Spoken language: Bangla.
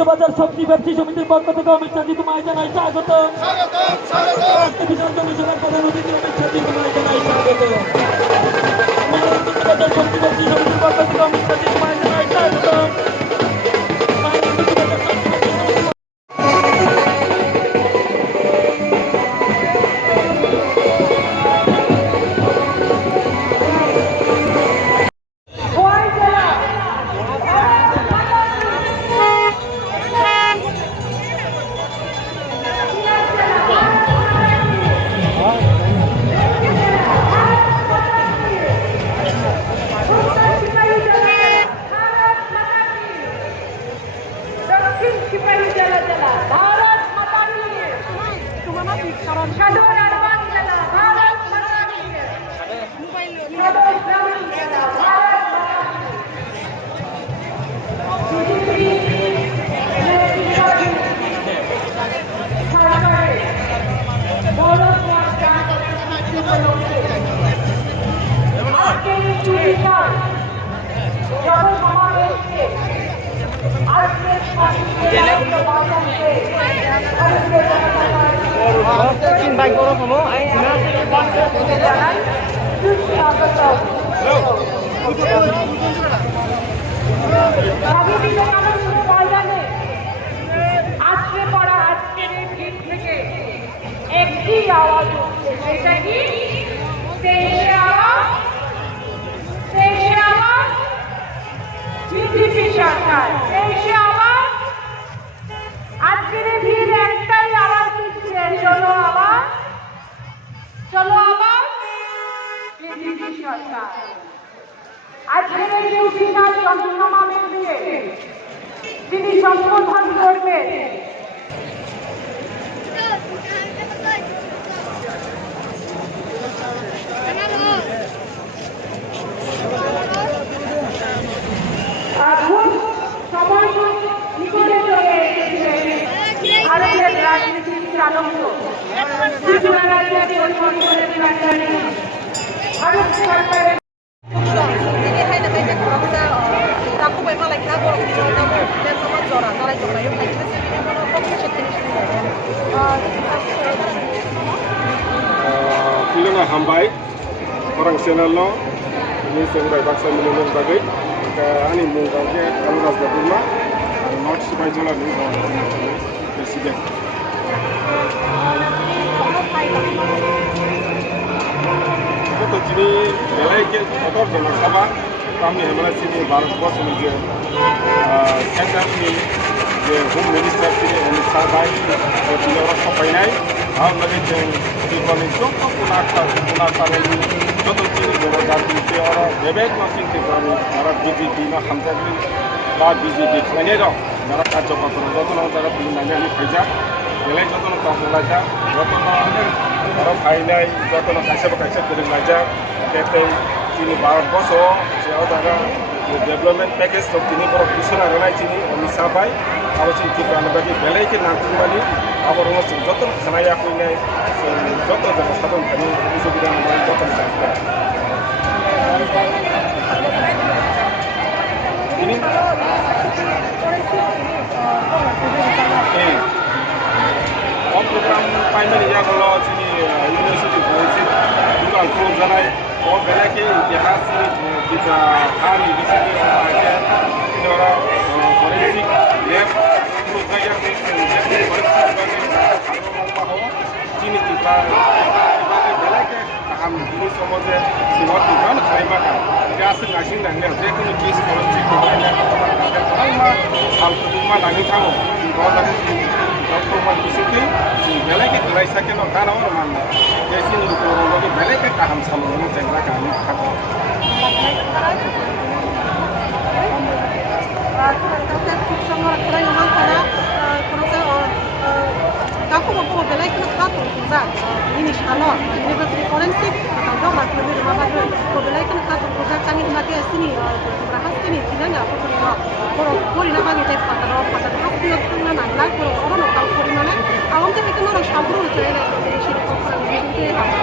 আনন্দবাজার সবজি ব্যবসায়ী সমিতির পক্ষ থেকে অমিত শাহজি তোমায় জানাই স্বাগত। বিধানসভার প্রধান অতিথি অমিত শাহজি তোমায় জানাই স্বাগত। আনন্দবাজার সবজি ব্যবসায়ী সমিতির পক্ষ থেকে অমিত শাহজি তোমায় জানাই স্বাগত। আজকে পড়া আজকের এই ভিড় থেকে একটি আওয়াজ উঠছে, সেটা কি? দেশে আওয়াজ, দেশে আওয়াজ, বিজেপি সরকার, দেশে আওয়াজ। আজকের এই ভিড় একটাই আওয়াজ দিচ্ছে, চলো আওয়াজ, চলো আওয়াজ, বিজেপি সরকার। আজকের এই সুবিধার জনসমাবেশ দিয়ে যিনি সম্বোধন করবেন সময় নিকটে চলে এসেছিলেন ভারতের রাজনীতির চালক ত্রিপুরা রাজ্যের ভারত সরকারের Pilih hambai orang channel lo ini sebagai bangsa minum bagai ani mungkin ke kalau ras berumma not sebagai jalan ini presiden. Itu jadi belai ke atau jalan sabah kami hemala sini Bharat bos ini je center ini je home minister sini Amit Shah bhai bila orang sampai naik हम लगे थे दीपावली जो पुनाता वाली जो तो चीज़ मेरा जाती थी और विवेक मशीन के काम मेरा बीजेपी ना हम तक बात बीजेपी मैंने जो मेरा कार्य पत्र जो तो लोग जरा तीन महीने नहीं भेजा पहले जो तो लोग काम बोला जा जो तो लोग मेरा भाई नहीं जो तो लोग कैसे करें लाजा कहते चीनी भारत बस हो जो जगह डेवलपमेंट पैकेज तो चीनी पर किसी ना रहना चीनी अमित शाह भाई और चीनी की बात बाकी पहले के नाम वाली আবার হচ্ছে যত খানাইয়া কইলে যত সাধারণ খানি সুবিধা যত প্রোগ্রাম প্রাইমারি ইয়াগুলো চিনি ইউনিভার্সিটি হয়েছে দুটো প্রোগ্রাম জানায় ও বেলাকে ইতিহাস খান বিশেষ ফরেন্সিক ল্যাব পুরো জায়গাতে Ini kita belakang kami ini semuanya semua tujuan terima kasih. Kasih ngasih dan yang saya kini kis korupsi banyak orang hal kedua lagi kamu di bawah lagi rumah di situ belakang mulai sakit orang orang mana. Jadi ini orang lagi belakang kaham sama orang cendera kami kata. Aku mau belai kena kato juga ini salah university forensik atau masih lebih rumah baru mau belai kena kato juga kami mati sini berahas sini tidak apa kalau nak bagi teh pada hati orang nak orang tahu mana awam teh itu orang sabru saja ini sini